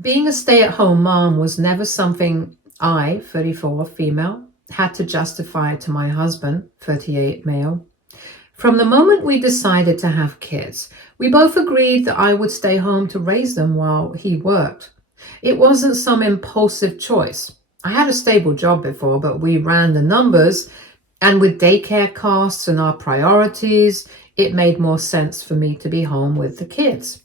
Being a stay-at-home mom was never something I, 34, female, had to justify to my husband, 38, male. From the moment we decided to have kids, we both agreed that I would stay home to raise them while he worked. It wasn't some impulsive choice. I had a stable job before, but we ran the numbers, and with daycare costs and our priorities, it made more sense for me to be home with the kids.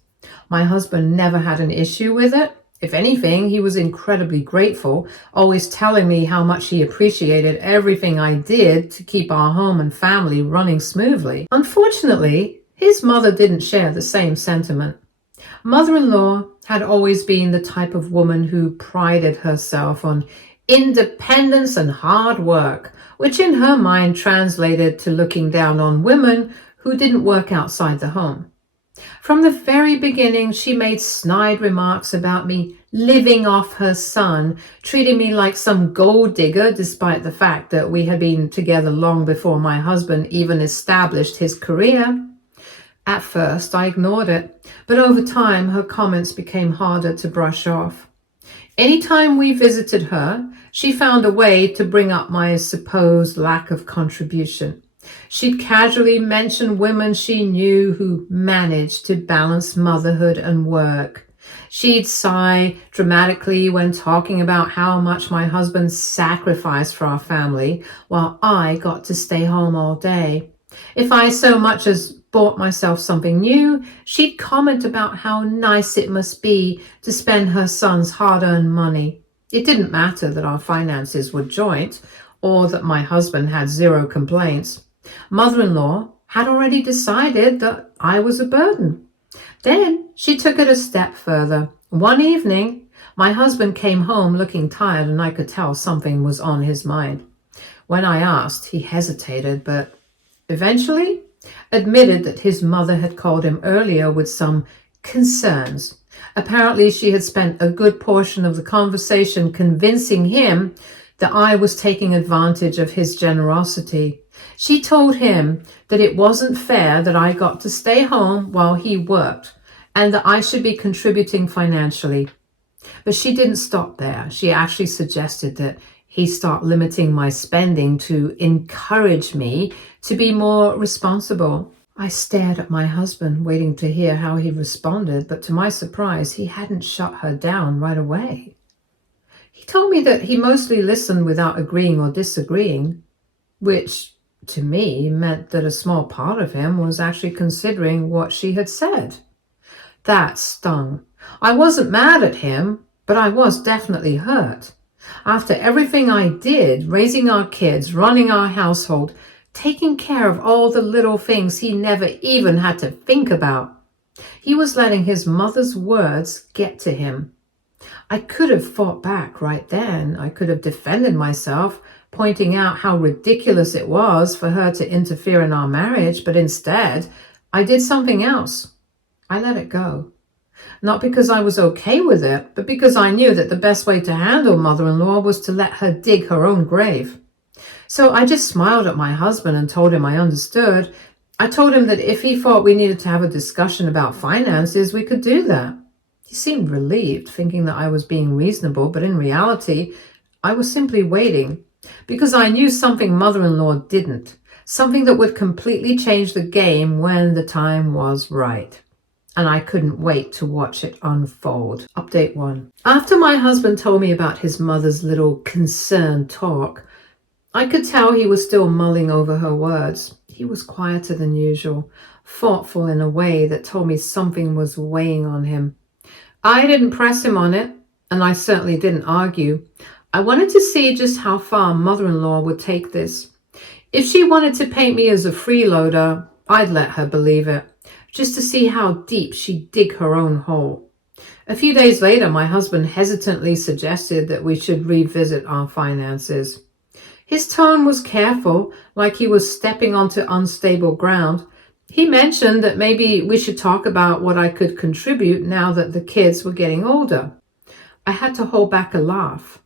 My husband never had an issue with it. If anything, he was incredibly grateful, always telling me how much he appreciated everything I did to keep our home and family running smoothly. Unfortunately, his mother didn't share the same sentiment. Mother-in-law had always been the type of woman who prided herself on independence and hard work, which in her mind translated to looking down on women who didn't work outside the home. From the very beginning, she made snide remarks about me living off her son, treating me like some gold digger, despite the fact that we had been together long before my husband even established his career. At first, I ignored it, but over time, her comments became harder to brush off. Anytime we visited her, she found a way to bring up my supposed lack of contribution. She'd casually mention women she knew who managed to balance motherhood and work. She'd sigh dramatically when talking about how much my husband sacrificed for our family while I got to stay home all day. If I so much as bought myself something new, she'd comment about how nice it must be to spend her son's hard-earned money. It didn't matter that our finances were joint or that my husband had zero complaints. Mother-in-law had already decided that I was a burden. Then she took it a step further. One evening, my husband came home looking tired, and I could tell something was on his mind. When I asked, he hesitated, but eventually admitted that his mother had called him earlier with some concerns. Apparently, she had spent a good portion of the conversation convincing him that I was taking advantage of his generosity. She told him that it wasn't fair that I got to stay home while he worked and that I should be contributing financially. But she didn't stop there. She actually suggested that he start limiting my spending to encourage me to be more responsible. I stared at my husband, waiting to hear how he responded, but to my surprise, he hadn't shut her down right away. He told me that he mostly listened without agreeing or disagreeing, which to me meant that a small part of him was actually considering what she had said. That stung. I wasn't mad at him, but I was definitely hurt. After everything I did, raising our kids, running our household, taking care of all the little things he never even had to think about, he was letting his mother's words get to him. I could have fought back right then. I could have defended myself, pointing out how ridiculous it was for her to interfere in our marriage, but instead, I did something else. I let it go. Not because I was okay with it, but because I knew that the best way to handle mother-in-law was to let her dig her own grave. So I just smiled at my husband and told him I understood. I told him that if he thought we needed to have a discussion about finances, we could do that. He seemed relieved, thinking that I was being reasonable, but in reality, I was simply waiting, because I knew something mother-in-law didn't, something that would completely change the game when the time was right. And I couldn't wait to watch it unfold. Update 1. After my husband told me about his mother's little concerned talk, I could tell he was still mulling over her words. He was quieter than usual, thoughtful in a way that told me something was weighing on him. I didn't press him on it, and I certainly didn't argue. I wanted to see just how far mother-in-law would take this. If she wanted to paint me as a freeloader, I'd let her believe it, just to see how deep she'd dig her own hole. A few days later, my husband hesitantly suggested that we should revisit our finances. His tone was careful, like he was stepping onto unstable ground. He mentioned that maybe we should talk about what I could contribute now that the kids were getting older. I had to hold back a laugh.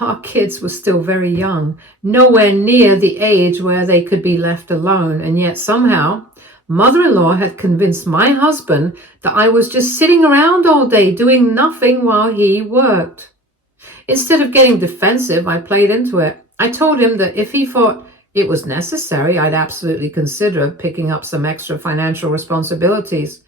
Our kids were still very young, nowhere near the age where they could be left alone, and yet somehow Mother-in-law had convinced my husband that I was just sitting around all day doing nothing while he worked. Instead of getting defensive, I played into it. I told him that if he thought it was necessary, I'd absolutely consider picking up some extra financial responsibilities.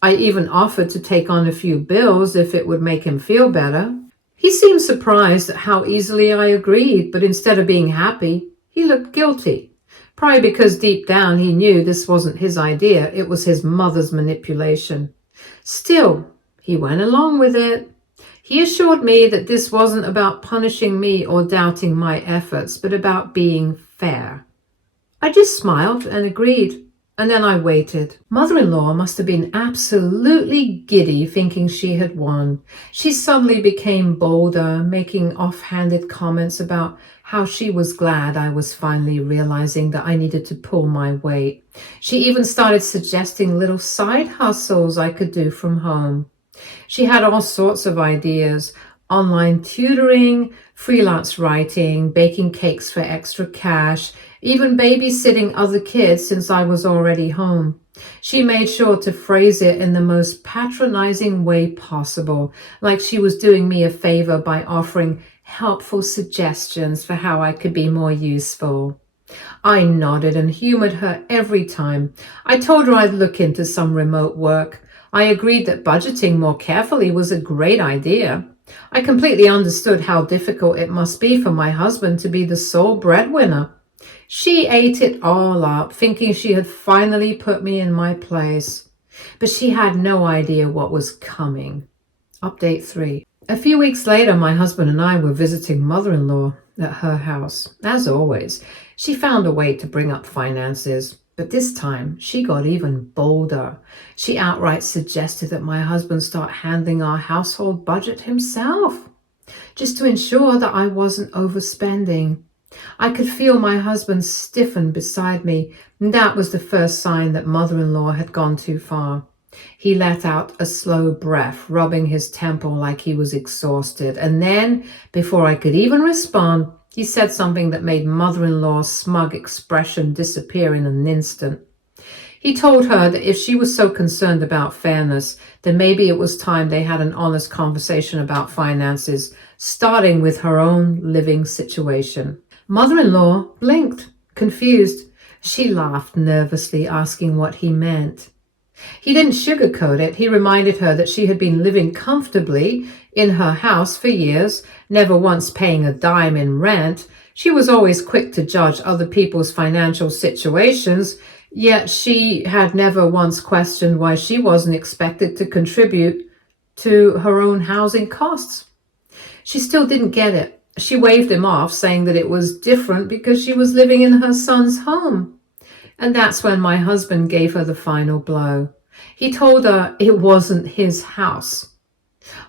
I even offered to take on a few bills if it would make him feel better. He seemed surprised at how easily I agreed, but instead of being happy, he looked guilty. Probably because deep down he knew this wasn't his idea, it was his mother's manipulation. Still, he went along with it. He assured me that this wasn't about punishing me or doubting my efforts, but about being fair. I just smiled and agreed, and then I waited. Mother-in-law must have been absolutely giddy thinking she had won. She suddenly became bolder, making offhanded comments about how she was glad I was finally realizing that I needed to pull my weight. She even started suggesting little side hustles I could do from home. She had all sorts of ideas: online tutoring, freelance writing, baking cakes for extra cash, even babysitting other kids since I was already home. She made sure to phrase it in the most patronizing way possible, like she was doing me a favor by offering helpful suggestions for how I could be more useful. I nodded and humored her every time. I told her I'd look into some remote work. I agreed that budgeting more carefully was a great idea. I completely understood how difficult it must be for my husband to be the sole breadwinner. She ate it all up, thinking she had finally put me in my place. But she had no idea what was coming. Update 3. A few weeks later, my husband and I were visiting mother-in-law at her house. As always, she found a way to bring up finances. But this time, she got even bolder. She outright suggested that my husband start handling our household budget himself, just to ensure that I wasn't overspending. I could feel my husband stiffen beside me, and that was the first sign that mother-in-law had gone too far. He let out a slow breath, rubbing his temple like he was exhausted, and then, before I could even respond, he said something that made mother-in-law's smug expression disappear in an instant. He told her that if she was so concerned about fairness, then maybe it was time they had an honest conversation about finances, starting with her own living situation. Mother-in-law blinked, confused. She laughed nervously, asking what he meant. He didn't sugarcoat it. He reminded her that she had been living comfortably in her house for years, never once paying a dime in rent. She was always quick to judge other people's financial situations, yet she had never once questioned why she wasn't expected to contribute to her own housing costs. She still didn't get it. She waved him off, saying that it was different because she was living in her son's home. And that's when my husband gave her the final blow. He told her it wasn't his house.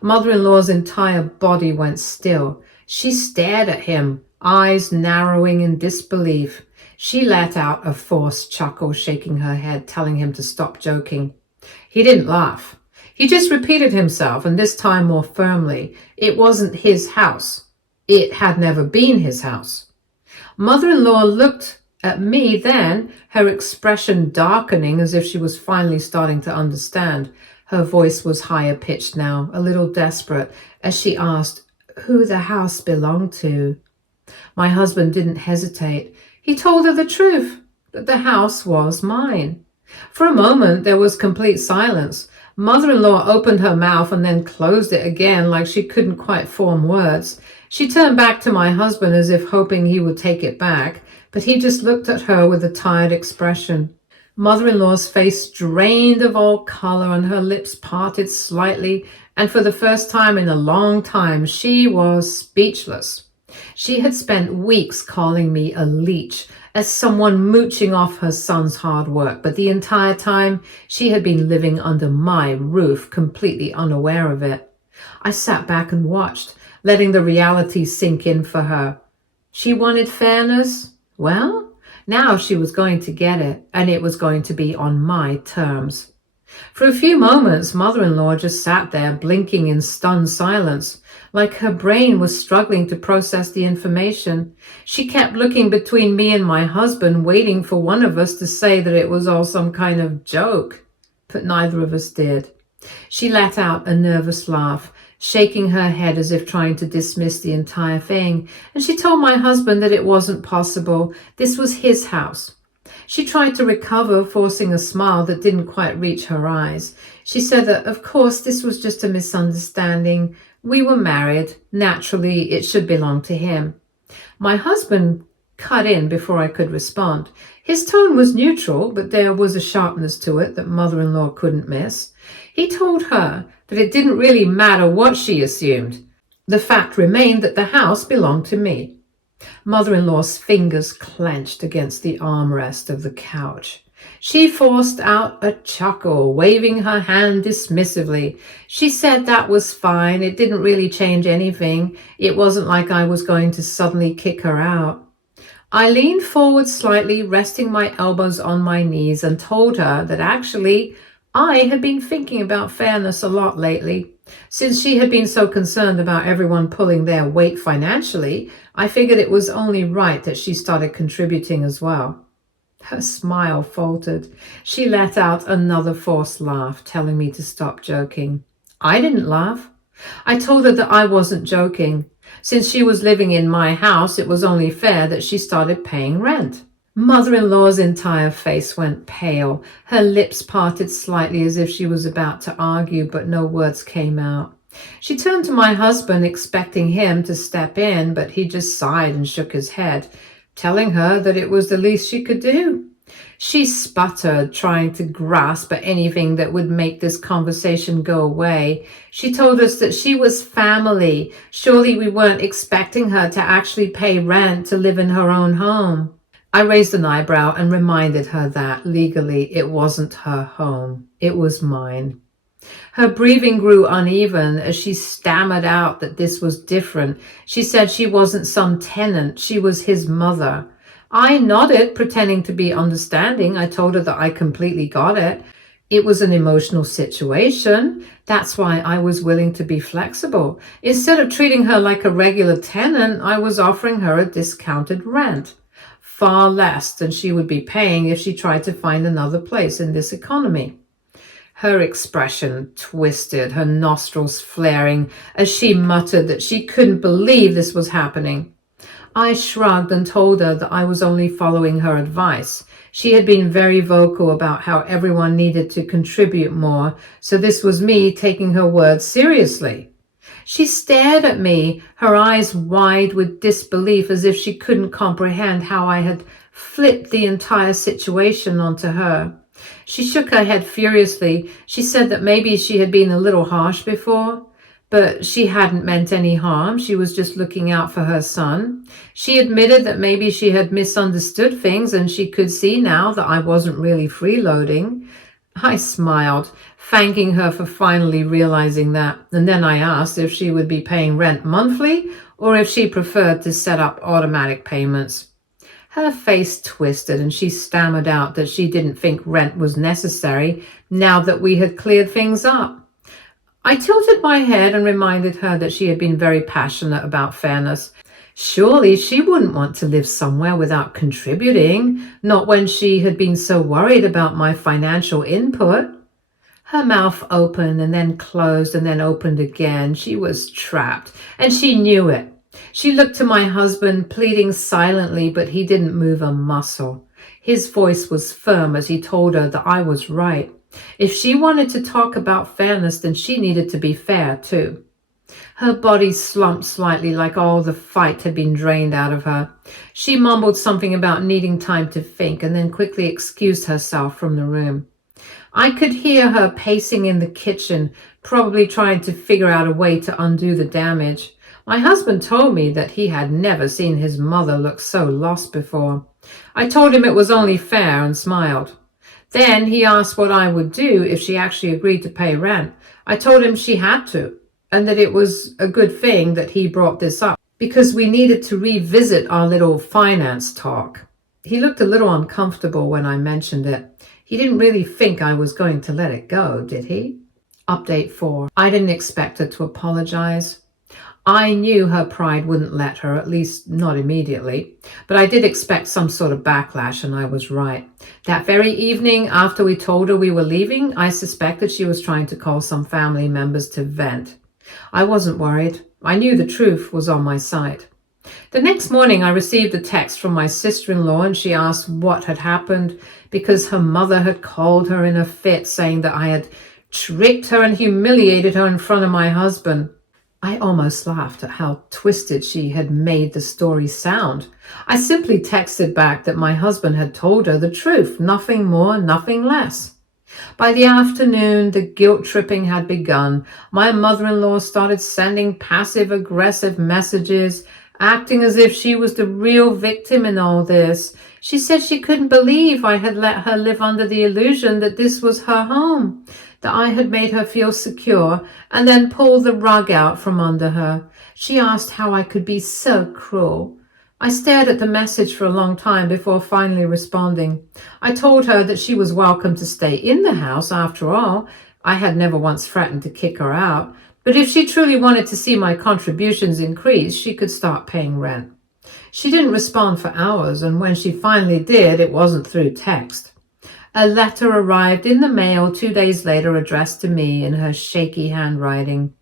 Mother-in-law's entire body went still. She stared at him, eyes narrowing in disbelief. She let out a forced chuckle, shaking her head, telling him to stop joking. He didn't laugh. He just repeated himself, and this time more firmly. It wasn't his house. It had never been his house. Mother-in-law looked at me then, her expression darkening as if she was finally starting to understand. Her voice was higher pitched now, a little desperate, as she asked who the house belonged to. My husband didn't hesitate. He told her the truth, that the house was mine. For a moment, there was complete silence. Mother-in-law opened her mouth and then closed it again like she couldn't quite form words. She turned back to my husband as if hoping he would take it back, but he just looked at her with a tired expression. Mother-in-law's face drained of all color and her lips parted slightly, and for the first time in a long time, she was speechless. She had spent weeks calling me a leech, as someone mooching off her son's hard work, but the entire time she had been living under my roof, completely unaware of it. I sat back and watched, letting the reality sink in for her. She wanted fairness? Well, now she was going to get it, and it was going to be on my terms. For a few moments, mother-in-law just sat there blinking in stunned silence, like her brain was struggling to process the information. She kept looking between me and my husband, waiting for one of us to say that it was all some kind of joke. But neither of us did. She let out a nervous laugh, shaking her head as if trying to dismiss the entire thing, and she told my husband that it wasn't possible. This was his house. She tried to recover, forcing a smile that didn't quite reach her eyes. She said that, of course, this was just a misunderstanding. We were married. Naturally, it should belong to him. My husband cut in before I could respond. His tone was neutral, but there was a sharpness to it that mother-in-law couldn't miss. He told her that it didn't really matter what she assumed. The fact remained that the house belonged to me. Mother-in-law's fingers clenched against the armrest of the couch. She forced out a chuckle, waving her hand dismissively. She said that was fine. It didn't really change anything. It wasn't like I was going to suddenly kick her out. I leaned forward slightly, resting my elbows on my knees, and told her that actually I had been thinking about fairness a lot lately. Since she had been so concerned about everyone pulling their weight financially, I figured it was only right that she started contributing as well. Her smile faltered. She let out another forced laugh, telling me to stop joking. I didn't laugh. I told her that I wasn't joking. Since she was living in my house, it was only fair that she started paying rent. Mother-in-law's entire face went pale. Her lips parted slightly as if she was about to argue, but no words came out. She turned to my husband, expecting him to step in, but he just sighed and shook his head, telling her that it was the least she could do. She sputtered, trying to grasp at anything that would make this conversation go away. She told us that she was family. Surely we weren't expecting her to actually pay rent to live in her own home. I raised an eyebrow and reminded her that, legally, it wasn't her home. It was mine. Her breathing grew uneven as she stammered out that this was different. She said she wasn't some tenant. She was his mother. I nodded, pretending to be understanding. I told her that I completely got it. It was an emotional situation. That's why I was willing to be flexible. Instead of treating her like a regular tenant, I was offering her a discounted rent. Far less than she would be paying if she tried to find another place in this economy. Her expression twisted, her nostrils flaring, as she muttered that she couldn't believe this was happening. I shrugged and told her that I was only following her advice. She had been very vocal about how everyone needed to contribute more, so this was me taking her words seriously. She stared at me, her eyes wide with disbelief, as if she couldn't comprehend how I had flipped the entire situation onto her. She shook her head furiously. She said that maybe she had been a little harsh before, but she hadn't meant any harm. She was just looking out for her son. She admitted that maybe she had misunderstood things, and she could see now that I wasn't really freeloading. I smiled, thanking her for finally realizing that, and then I asked if she would be paying rent monthly or if she preferred to set up automatic payments. Her face twisted and she stammered out that she didn't think rent was necessary now that we had cleared things up. I tilted my head and reminded her that she had been very passionate about fairness. Surely she wouldn't want to live somewhere without contributing, not when she had been so worried about my financial input. Her mouth opened and then closed and then opened again. She was trapped, and she knew it. She looked to my husband, pleading silently, but he didn't move a muscle. His voice was firm as he told her that I was right. If she wanted to talk about fairness, then she needed to be fair too. Her body slumped slightly, like all the fight had been drained out of her. She mumbled something about needing time to think and then quickly excused herself from the room. I could hear her pacing in the kitchen, probably trying to figure out a way to undo the damage. My husband told me that he had never seen his mother look so lost before. I told him it was only fair and smiled. Then he asked what I would do if she actually agreed to pay rent. I told him she had to, and that it was a good thing that he brought this up, because we needed to revisit our little finance talk. He looked a little uncomfortable when I mentioned it. He didn't really think I was going to let it go, did he? Update 4. I didn't expect her to apologize. I knew her pride wouldn't let her, at least not immediately, but I did expect some sort of backlash, and I was right. That very evening, after we told her we were leaving, I suspected she was trying to call some family members to vent. I wasn't worried. I knew the truth was on my side. The next morning, I received a text from my sister-in-law, and she asked what had happened because her mother had called her in a fit, saying that I had tricked her and humiliated her in front of my husband. I almost laughed at how twisted she had made the story sound. I simply texted back that my husband had told her the truth, nothing more, nothing less. By the afternoon, the guilt tripping had begun. My mother-in-law started sending passive-aggressive messages, acting as if she was the real victim in all this. She said she couldn't believe I had let her live under the illusion that this was her home, that I had made her feel secure and then pulled the rug out from under her. She asked how I could be so cruel. I stared at the message for a long time before finally responding. I told her that she was welcome to stay in the house after all. I had never once threatened to kick her out, but if she truly wanted to see my contributions increase, she could start paying rent. She didn't respond for hours, and when she finally did, it wasn't through text. A letter arrived in the mail 2 days later, addressed to me in her shaky handwriting.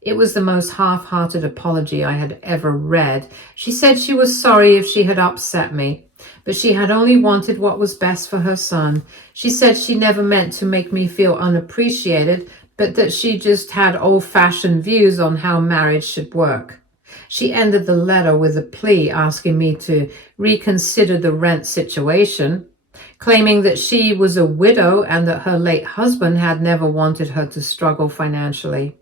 It was the most half-hearted apology I had ever read. She said she was sorry if she had upset me, but she had only wanted what was best for her son. She said she never meant to make me feel unappreciated, but that she just had old-fashioned views on how marriage should work. She ended the letter with a plea asking me to reconsider the rent situation, claiming that she was a widow and that her late husband had never wanted her to struggle financially.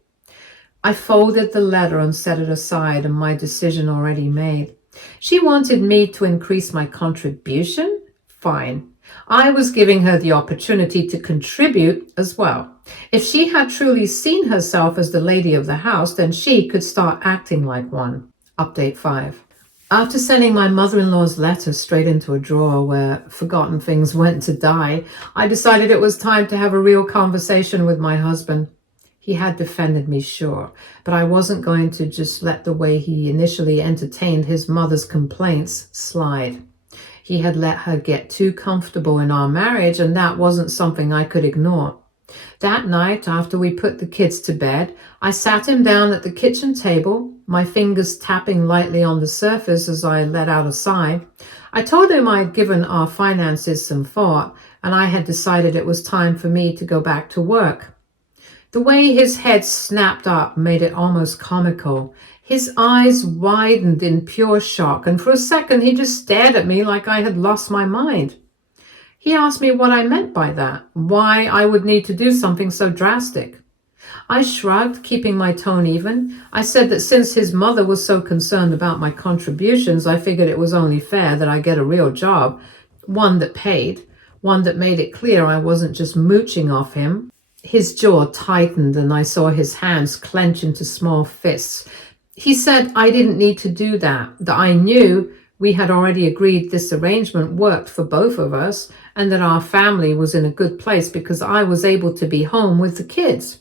I folded the letter and set it aside, and my decision already made. She wanted me to increase my contribution? Fine. I was giving her the opportunity to contribute as well. If she had truly seen herself as the lady of the house, then she could start acting like one. Update 5. After sending my mother-in-law's letter straight into a drawer where forgotten things went to die, I decided it was time to have a real conversation with my husband. He had defended me, sure, but I wasn't going to just let the way he initially entertained his mother's complaints slide. He had let her get too comfortable in our marriage, and that wasn't something I could ignore. That night, after we put the kids to bed, I sat him down at the kitchen table, my fingers tapping lightly on the surface as I let out a sigh. I told him I'd given our finances some thought, and I had decided it was time for me to go back to work. The way his head snapped up made it almost comical. His eyes widened in pure shock, and for a second he just stared at me like I had lost my mind. He asked me what I meant by that, why I would need to do something so drastic. I shrugged, keeping my tone even. I said that since his mother was so concerned about my contributions, I figured it was only fair that I get a real job, one that paid, one that made it clear I wasn't just mooching off him. His jaw tightened, and I saw his hands clench into small fists. He said I didn't need to do that I knew we had already agreed this arrangement worked for both of us, and that our family was in a good place because I was able to be home with the kids.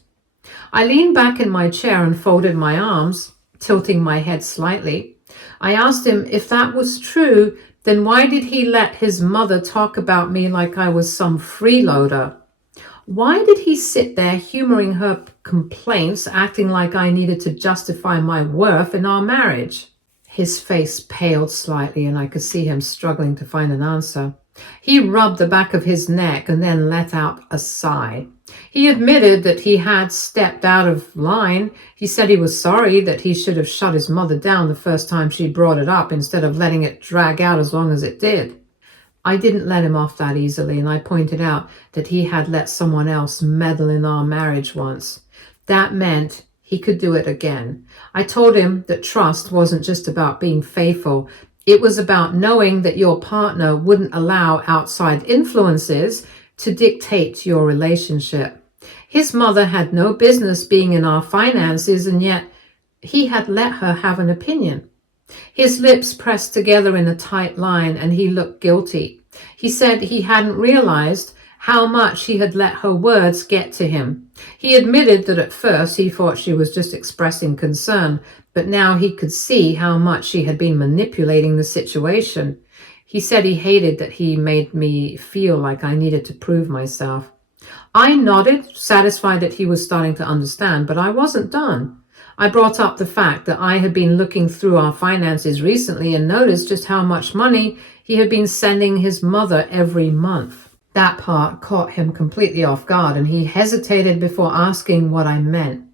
I leaned back in my chair and folded my arms, tilting my head slightly. I asked him if that was true, then why did he let his mother talk about me like I was some freeloader? Why did he sit there humoring her complaints, acting like I needed to justify my worth in our marriage? His face paled slightly, and I could see him struggling to find an answer. He rubbed the back of his neck and then let out a sigh. He admitted that he had stepped out of line. He said he was sorry that he should have shut his mother down the first time she brought it up instead of letting it drag out as long as it did. I didn't let him off that easily, and I pointed out that he had let someone else meddle in our marriage once. That meant he could do it again. I told him that trust wasn't just about being faithful. It was about knowing that your partner wouldn't allow outside influences to dictate your relationship. His mother had no business being in our finances, and yet he had let her have an opinion. His lips pressed together in a tight line, and he looked guilty. He said he hadn't realized, how much he had let her words get to him. He admitted that at first he thought she was just expressing concern, but now he could see how much she had been manipulating the situation. He said he hated that he made me feel like I needed to prove myself. I nodded, satisfied that he was starting to understand, but I wasn't done. I brought up the fact that I had been looking through our finances recently and noticed just how much money he had been sending his mother every month. That part caught him completely off guard, and he hesitated before asking what I meant.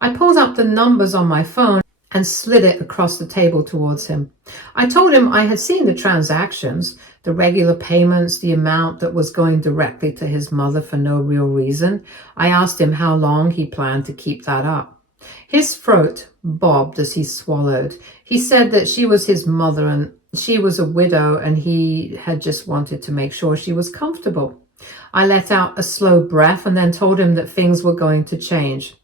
I pulled up the numbers on my phone and slid it across the table towards him. I told him I had seen the transactions, the regular payments, the amount that was going directly to his mother for no real reason. I asked him how long he planned to keep that up. His throat bobbed as he swallowed. He said that she was his mother and she was a widow, and he had just wanted to make sure she was comfortable. I let out a slow breath and then told him that things were going to change.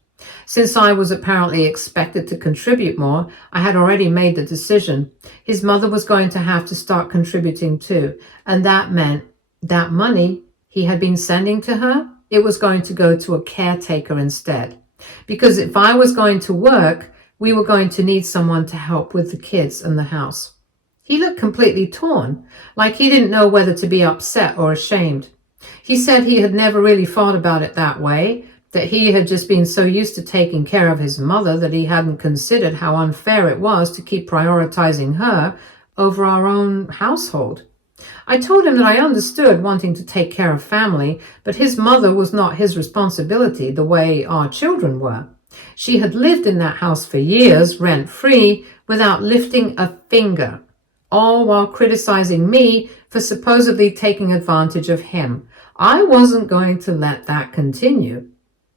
Since I was apparently expected to contribute more, I had already made the decision. His mother was going to have to start contributing too, and that meant that money he had been sending to her, it was going to go to a caretaker instead. Because if I was going to work, we were going to need someone to help with the kids and the house. He looked completely torn, like he didn't know whether to be upset or ashamed. He said he had never really thought about it that way, that he had just been so used to taking care of his mother that he hadn't considered how unfair it was to keep prioritizing her over our own household. I told him that I understood wanting to take care of family, but his mother was not his responsibility the way our children were. She had lived in that house for years, rent-free, without lifting a finger, all while criticizing me for supposedly taking advantage of him. I wasn't going to let that continue.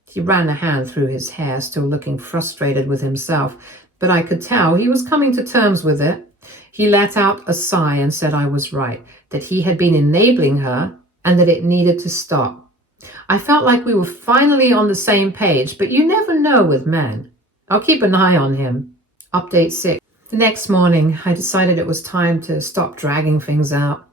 He ran a hand through his hair, still looking frustrated with himself, but I could tell he was coming to terms with it. He let out a sigh and said I was right, that he had been enabling her and that it needed to stop. I felt like we were finally on the same page, but you never know with men. I'll keep an eye on him. Update 6. The next morning, I decided it was time to stop dragging things out.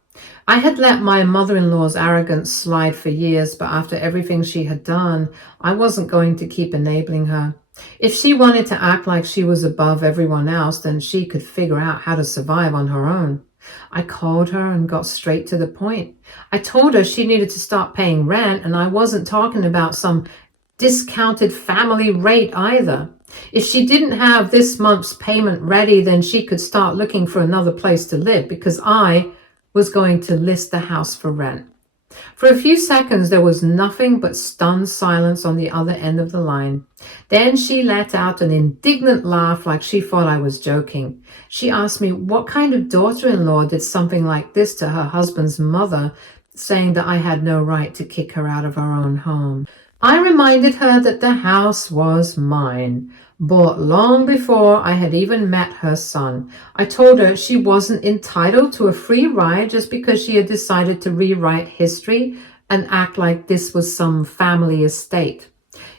I had let my mother-in-law's arrogance slide for years, but after everything she had done, I wasn't going to keep enabling her. If she wanted to act like she was above everyone else, then she could figure out how to survive on her own. I called her and got straight to the point. I told her she needed to stop paying rent, and I wasn't talking about some discounted family rate either. If she didn't have this month's payment ready, then she could start looking for another place to live, because I was going to list the house for rent. For a few seconds, there was nothing but stunned silence on the other end of the line. Then she let out an indignant laugh like she thought I was joking. She asked me what kind of daughter-in-law did something like this to her husband's mother, saying that I had no right to kick her out of our own home. I reminded her that the house was mine, bought long before I had even met her son. I told her she wasn't entitled to a free ride just because she had decided to rewrite history and act like this was some family estate.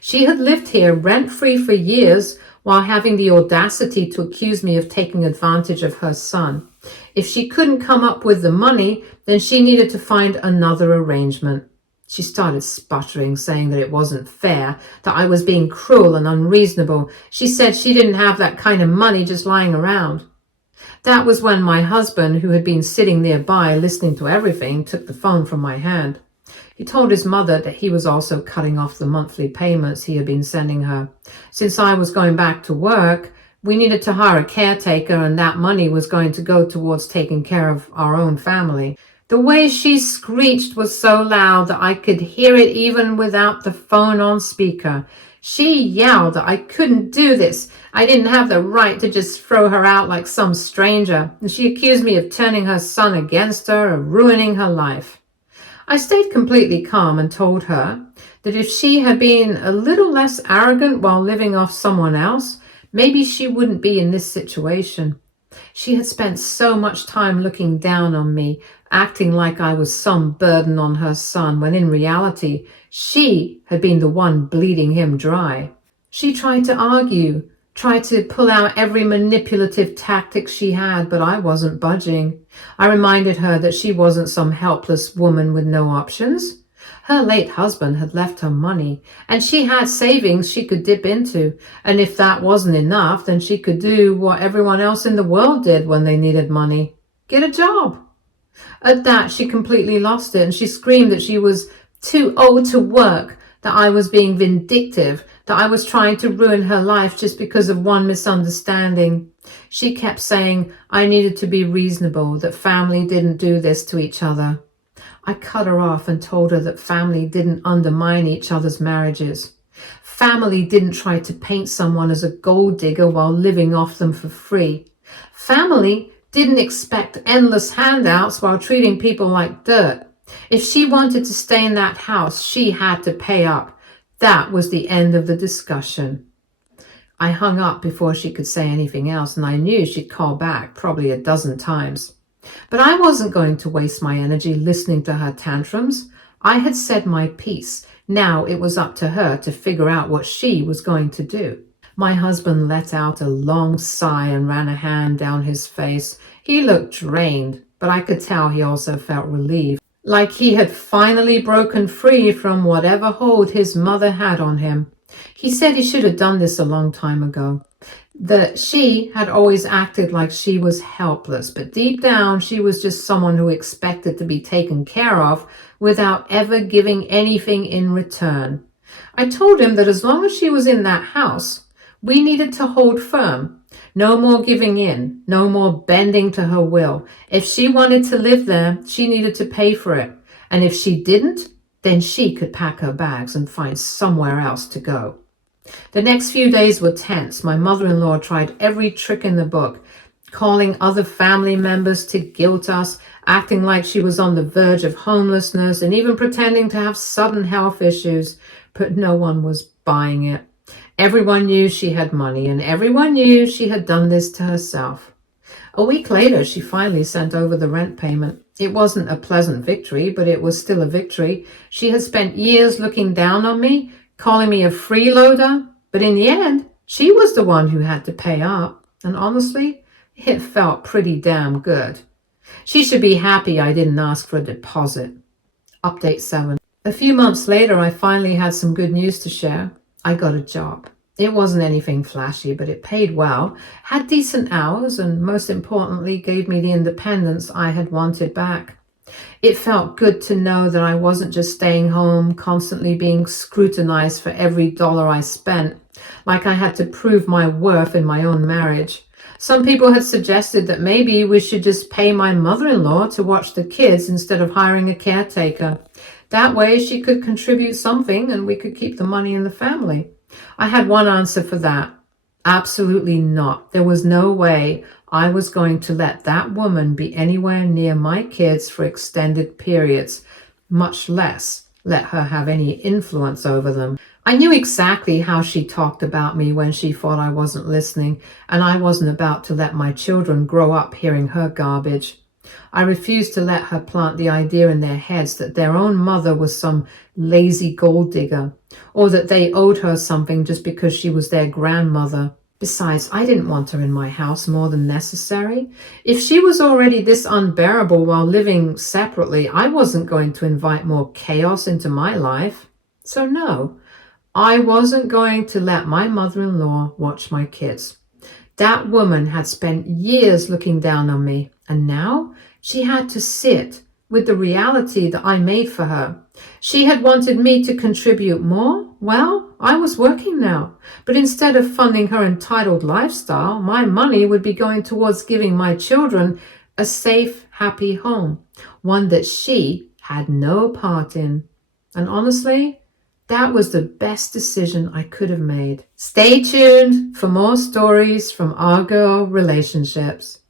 She had lived here rent-free for years while having the audacity to accuse me of taking advantage of her son. If she couldn't come up with the money, then she needed to find another arrangement. She started sputtering, saying that it wasn't fair, that I was being cruel and unreasonable. She said she didn't have that kind of money just lying around. That was when my husband, who had been sitting nearby listening to everything, took the phone from my hand. He told his mother that he was also cutting off the monthly payments he had been sending her. Since I was going back to work, we needed to hire a caretaker, and that money was going to go towards taking care of our own family. The way she screeched was so loud that I could hear it even without the phone on speaker. She yelled that I couldn't do this. I didn't have the right to just throw her out like some stranger. And she accused me of turning her son against her, of ruining her life. I stayed completely calm and told her that if she had been a little less arrogant while living off someone else, maybe she wouldn't be in this situation. She had spent so much time looking down on me, acting like I was some burden on her son, when in reality, she had been the one bleeding him dry. She tried to argue, tried to pull out every manipulative tactic she had, but I wasn't budging. I reminded her that she wasn't some helpless woman with no options. Her late husband had left her money, and she had savings she could dip into, and if that wasn't enough, then she could do what everyone else in the world did when they needed money: get a job. At that, she completely lost it, and she screamed that she was too old to work, that I was being vindictive, that I was trying to ruin her life just because of one misunderstanding. She kept saying I needed to be reasonable, that family didn't do this to each other. I cut her off and told her that family didn't undermine each other's marriages. Family didn't try to paint someone as a gold digger while living off them for free. Family didn't expect endless handouts while treating people like dirt. If she wanted to stay in that house, she had to pay up. That was the end of the discussion. I hung up before she could say anything else, and I knew she'd call back probably a dozen times. But I wasn't going to waste my energy listening to her tantrums. I had said my piece. Now it was up to her to figure out what she was going to do. My husband let out a long sigh and ran a hand down his face. He looked drained, but I could tell he also felt relieved, like he had finally broken free from whatever hold his mother had on him. He said he should have done this a long time ago, that she had always acted like she was helpless, but deep down she was just someone who expected to be taken care of without ever giving anything in return. I told him that as long as she was in that house, we needed to hold firm. No more giving in, no more bending to her will. If she wanted to live there, she needed to pay for it. And if she didn't, then she could pack her bags and find somewhere else to go. The next few days were tense. My mother-in-law tried every trick in the book, calling other family members to guilt us, acting like she was on the verge of homelessness, and even pretending to have sudden health issues. But no one was buying it. Everyone knew she had money, and everyone knew she had done this to herself. A week later, she finally sent over the rent payment. It wasn't a pleasant victory, but it was still a victory. She had spent years looking down on me, calling me a freeloader, but in the end, she was the one who had to pay up. And honestly, it felt pretty damn good. She should be happy I didn't ask for a deposit. Update 7. A few months later, I finally had some good news to share. I got a job. It wasn't anything flashy, but it paid well, had decent hours, and most importantly, gave me the independence I had wanted back. It felt good to know that I wasn't just staying home, constantly being scrutinized for every dollar I spent, like I had to prove my worth in my own marriage. Some people had suggested that maybe we should just pay my mother-in-law to watch the kids instead of hiring a caretaker. That way she could contribute something and we could keep the money in the family. I had one answer for that. Absolutely not. There was no way I was going to let that woman be anywhere near my kids for extended periods, much less let her have any influence over them. I knew exactly how she talked about me when she thought I wasn't listening, and I wasn't about to let my children grow up hearing her garbage. I refused to let her plant the idea in their heads that their own mother was some lazy gold digger, or that they owed her something just because she was their grandmother. Besides, I didn't want her in my house more than necessary. If she was already this unbearable while living separately, I wasn't going to invite more chaos into my life. So no, I wasn't going to let my mother-in-law watch my kids. That woman had spent years looking down on me, and now she had to sit with the reality that I made for her. She had wanted me to contribute more. Well, I was working now, but instead of funding her entitled lifestyle, my money would be going towards giving my children a safe, happy home, one that she had no part in. And honestly, that was the best decision I could have made. Stay tuned for more stories from our girl relationships.